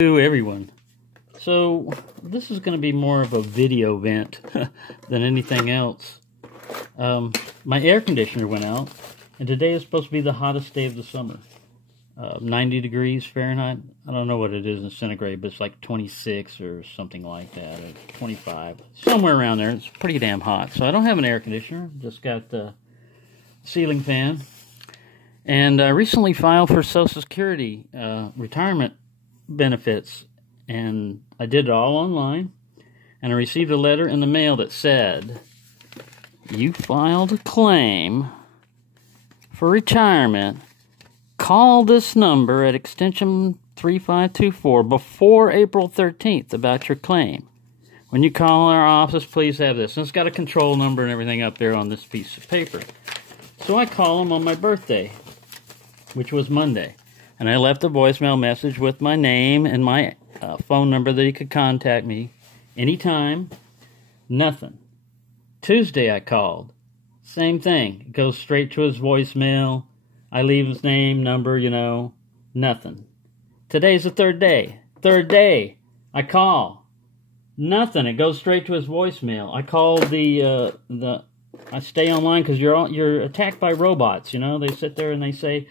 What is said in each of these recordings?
To everyone. So this is going to be more of a video vent than anything else. My air conditioner went out, and today is supposed to be the hottest day of the summer. 90 degrees Fahrenheit. I don't know what it is in centigrade, but it's like 26 or something like that, or 25. Somewhere around there. It's pretty damn hot. So I don't have an air conditioner. Just got the ceiling fan. And I recently filed for Social Security retirement benefits, and I did it all online, and I received a letter in the mail that said, you filed a claim for retirement. Call this number at extension 3524 before April 13th about your claim. When you call our office, please have this. And it's got a control number and everything up there on this piece of paper. So I call them on my birthday, which was Monday. And I left a voicemail message with my name and my phone number that he could contact me anytime. Nothing. Tuesday I called. Same thing. It goes straight to his voicemail. I leave his name, number, nothing. Today's the third day. Third day. I call. Nothing. It goes straight to his voicemail. I call I stay online because you're attacked by robots, They sit there and they say,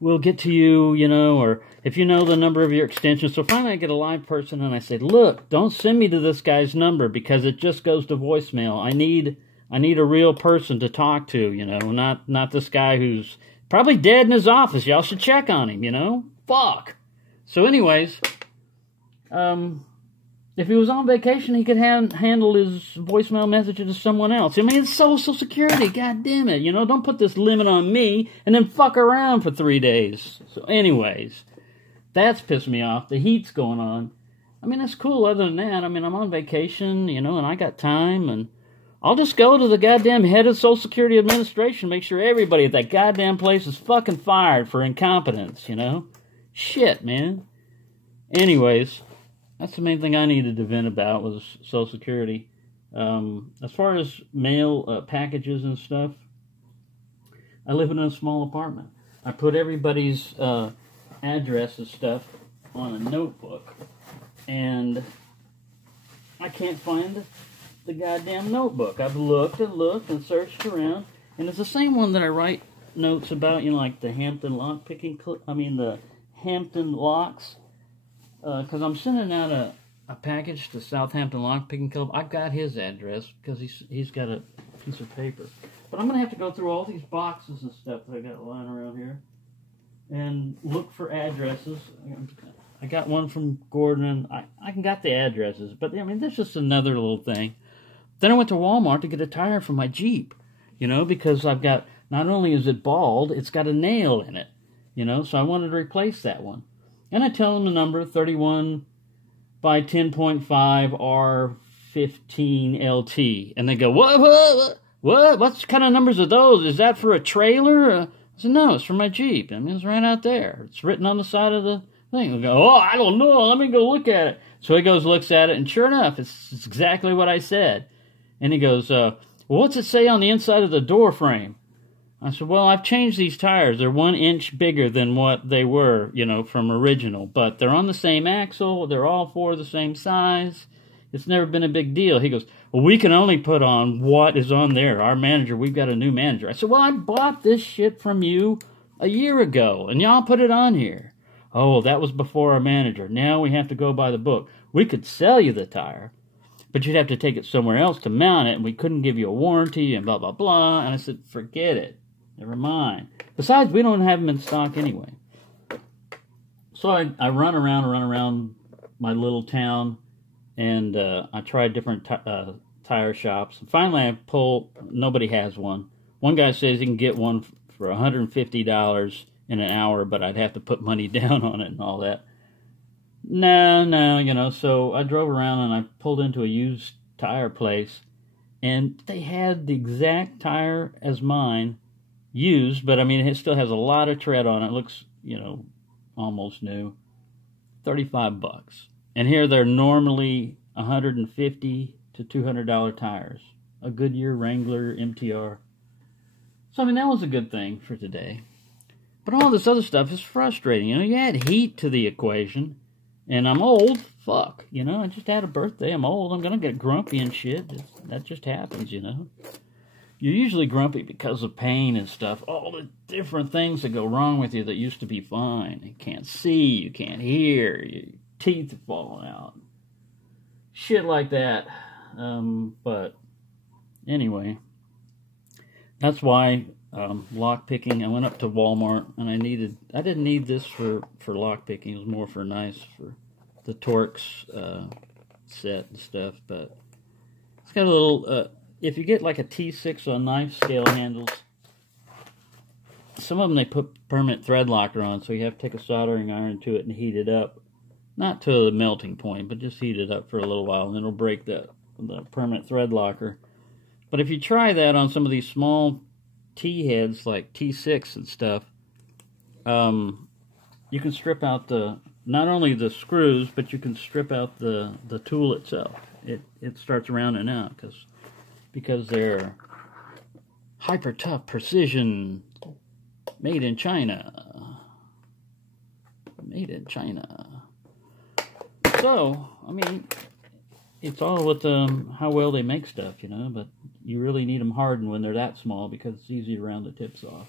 we'll get to you, or if you know the number of your extension. So finally I get a live person and I say, look, don't send me to this guy's number because it just goes to voicemail. I need a real person to talk to, not this guy who's probably dead in his office. Y'all should check on him, Fuck. So anyways, if he was on vacation, he could handle his voicemail messages to someone else. I mean, it's Social Security. God damn it. Don't put this limit on me and then fuck around for 3 days. So anyways, that's pissed me off. The heat's going on. I mean, that's cool. Other than that, I'm on vacation, and I got time, and I'll just go to the goddamn head of Social Security Administration, make sure everybody at that goddamn place is fucking fired for incompetence, Shit, man. Anyways, that's the main thing I needed to vent about was Social Security. As far as mail packages and stuff, I live in a small apartment. I put everybody's address and stuff on a notebook, and I can't find the goddamn notebook. I've looked and searched around, and it's the same one that I write notes about, like the Hampton lock picking, the Hampton locks. Because I'm sending out a package to Southampton Lock Picking Club. I've got his address because he's got a piece of paper. But I'm going to have to go through all these boxes and stuff that I got lying around here and look for addresses. I got one from Gordon, and I got the addresses. But, that's just another little thing. Then I went to Walmart to get a tire for my Jeep, because I've got, not only is it bald, it's got a nail in it, so I wanted to replace that one. And I tell them the number, 31 by 10.5 R15 LT. And they go, what? What kind of numbers are those? Is that for a trailer? I said, no, it's for my Jeep. It's right out there. It's written on the side of the thing. They go, I don't know. Let me go look at it. So he goes, looks at it, and sure enough, it's exactly what I said. And he goes, well, what's it say on the inside of the door frame? I said, well, I've changed these tires. They're 1 inch bigger than what they were, from original. But they're on the same axle. They're all four the same size. It's never been a big deal. He goes, well, we can only put on what is on there. Our manager, we've got a new manager. I said, well, I bought this shit from you a year ago, and y'all put it on here. Oh, that was before our manager. Now we have to go by the book. We could sell you the tire, but you'd have to take it somewhere else to mount it, and we couldn't give you a warranty, and blah, blah, blah. And I said, forget it. Never mind. Besides, we don't have them in stock anyway. So I run around my little town, and I tried different tire shops. And finally, nobody has one. One guy says he can get one for $150 in an hour, but I'd have to put money down on it and all that. No, so I drove around and I pulled into a used tire place, and they had the exact tire as mine, used, but it still has a lot of tread on it. It looks, almost new. $35. And here they're normally $150 to $200 tires. A Goodyear Wrangler MTR. So that was a good thing for today. But all this other stuff is frustrating. You add heat to the equation, And I'm old. Fuck, you know, I just had a birthday. I'm old. I'm going to get grumpy and shit. That just happens, you know. You're usually grumpy because of pain and stuff. All the different things that go wrong with you that used to be fine. You can't see, you can't hear, your teeth are falling out. Shit like that. But anyway, that's why lock picking. I went up to Walmart and I didn't need this for lock picking. It was more for the Torx set and stuff. But it's got a little. If you get like a T6 on knife scale handles, some of them they put permanent thread locker on, so you have to take a soldering iron to it and heat it up. Not to the melting point, but just heat it up for a little while, and it'll break the permanent thread locker. But if you try that on some of these small T-heads, like T6 and stuff, you can strip out not only the screws, but you can strip out the tool itself. It starts rounding out, because they're hyper tough precision, made in China. So, I mean, it's all with how well they make stuff, you know, but you really need them hardened when they're that small because it's easy to round the tips off.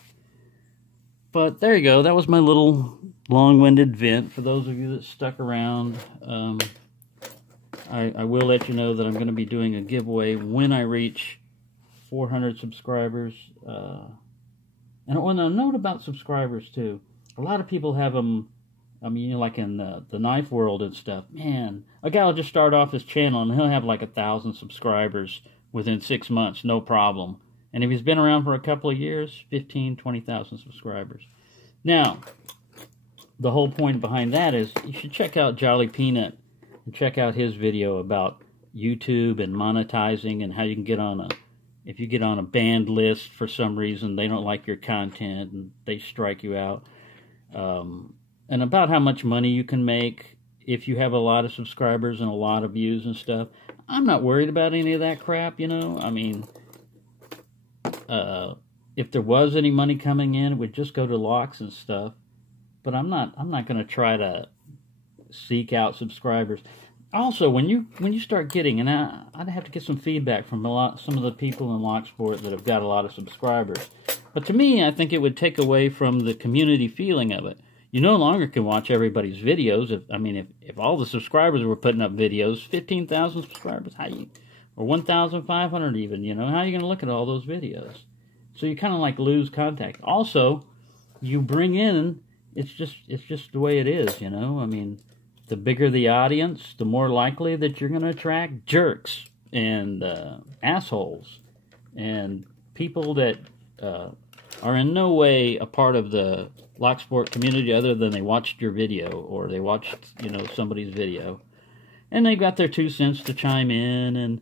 But there you go. That was my little long-winded vent for those of you that stuck around. I will let you know that I'm going to be doing a giveaway when I reach 400 subscribers. And on a note about subscribers, too, a lot of people have them, I mean, you know, like in the knife world and stuff. Man, a guy will just start off his channel and he'll have like 1,000 subscribers within 6 months, no problem. And if he's been around for a couple of years, 15, 20,000 subscribers. Now, the whole point behind that is you should check out Jolly Peanut and check out his video about YouTube and monetizing and how you can get on if you get on a banned list for some reason, they don't like your content and they strike you out. And about how much money you can make if you have a lot of subscribers and a lot of views and stuff. I'm not worried about any of that crap, you know. I mean, if there was any money coming in, it would just go to locks and stuff. But I'm not going to try to seek out subscribers. Also, when you start getting, and I'd have to get some feedback from some of the people in Locksport that have got a lot of subscribers. But to me, I think it would take away from the community feeling of it. You no longer can watch everybody's videos. If all the subscribers were putting up videos, 15,000 subscribers, or 1,500 even, you know, how are you going to look at all those videos? So you kind of like lose contact. Also, you bring in, it's just the way it is, you know. I mean, the bigger the audience, the more likely that you're going to attract jerks and assholes and people that are in no way a part of the Locksport community other than they watched your video or they watched, you know, somebody's video. And they got their 2 cents to chime in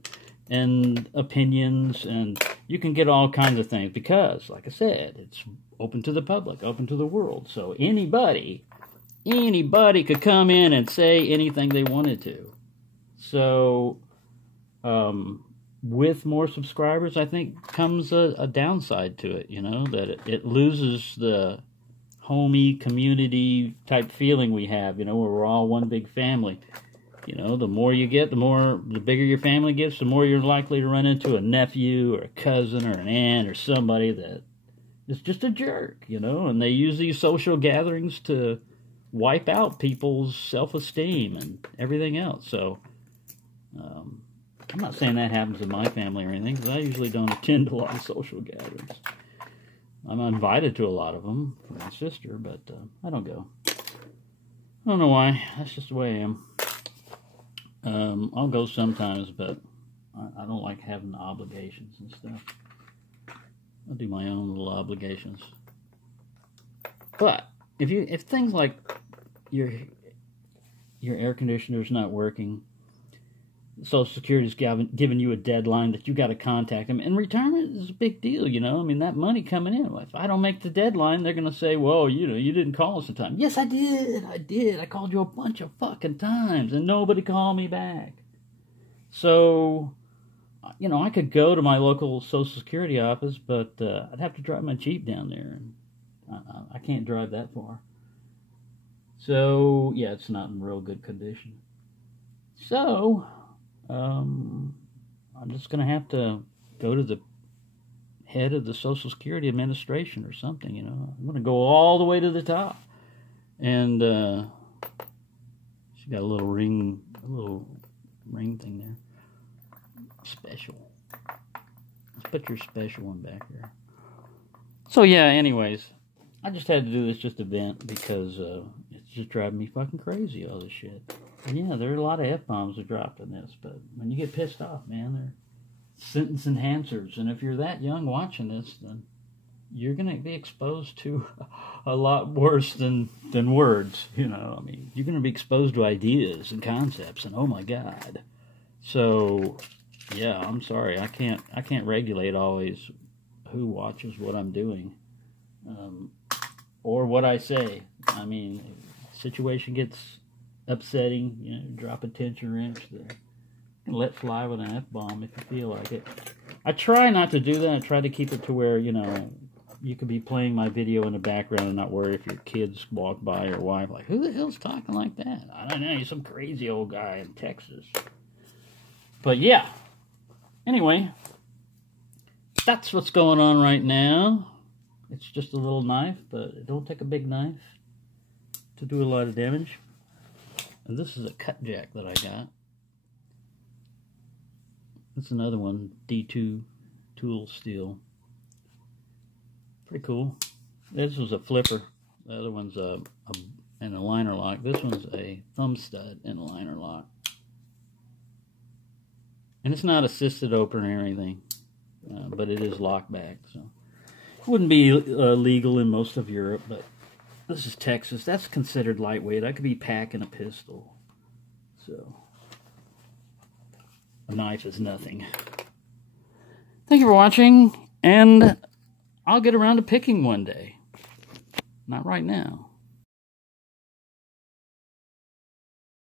and opinions, and you can get all kinds of things because, like I said, it's open to the public, open to the world. So anybody could come in and say anything they wanted to. So with more subscribers, I think comes a downside to it, you know, that it loses the homey community type feeling we have, you know, where we're all one big family. You know, the more you get, the bigger your family gets, the more you're likely to run into a nephew or a cousin or an aunt or somebody that is just a jerk, you know, and they use these social gatherings to wipe out people's self-esteem and everything else. So, I'm not saying that happens in my family or anything, because I usually don't attend a lot of social gatherings. I'm invited to a lot of them from my sister, but I don't go. I don't know why. That's just the way I am. I'll go sometimes, but I don't like having obligations and stuff. I'll do my own little obligations. But if things like your air conditioner's not working, Social Security's giving you a deadline that you got to contact them, and retirement is a big deal, you know. I mean, that money coming in. If I don't make the deadline, they're going to say, well, you know, you didn't call us in time. Yes, I did. I called you a bunch of fucking times, and nobody called me back. So, you know, I could go to my local Social Security office, but I'd have to drive my Jeep down there, and I can't drive that far. So, yeah, it's not in real good condition. So, I'm just going to have to go to the head of the Social Security Administration or something, you know. I'm going to go all the way to the top. And she got a little ring thing there. Special. Let's put your special one back here. So, yeah, anyways, I just had to do this just a vent because it's just driving me fucking crazy, all this shit. And yeah, there are a lot of F-bombs that dropped in this, but when you get pissed off, man, they're sentence enhancers. And if you're that young watching this, then you're going to be exposed to a lot worse than words, you know. I mean, you're going to be exposed to ideas and concepts, and oh my God. So, yeah, I'm sorry. I can't regulate always who watches what I'm doing. Or what I say. I mean, if the situation gets upsetting, you know, drop a tension wrench there. And let fly with an F-bomb if you feel like it. I try not to do that. I try to keep it to where, you know, you could be playing my video in the background and not worry if your kids walk by or wife, like, who the hell's talking like that? I don't know, he's some crazy old guy in Texas. But yeah. Anyway, that's what's going on right now. It's just a little knife, but it don't take a big knife to do a lot of damage. And this is a cut jack that I got. That's another one, D2 tool steel. Pretty cool. This was a flipper. The other one's an aligner lock. This one's a thumb stud and a liner lock. And it's not assisted open or anything, but it is locked back, so. Wouldn't be legal in most of Europe, but this is Texas. That's considered lightweight. I could be packing a pistol. So, a knife is nothing. Thank you for watching, and I'll get around to picking one day. Not right now.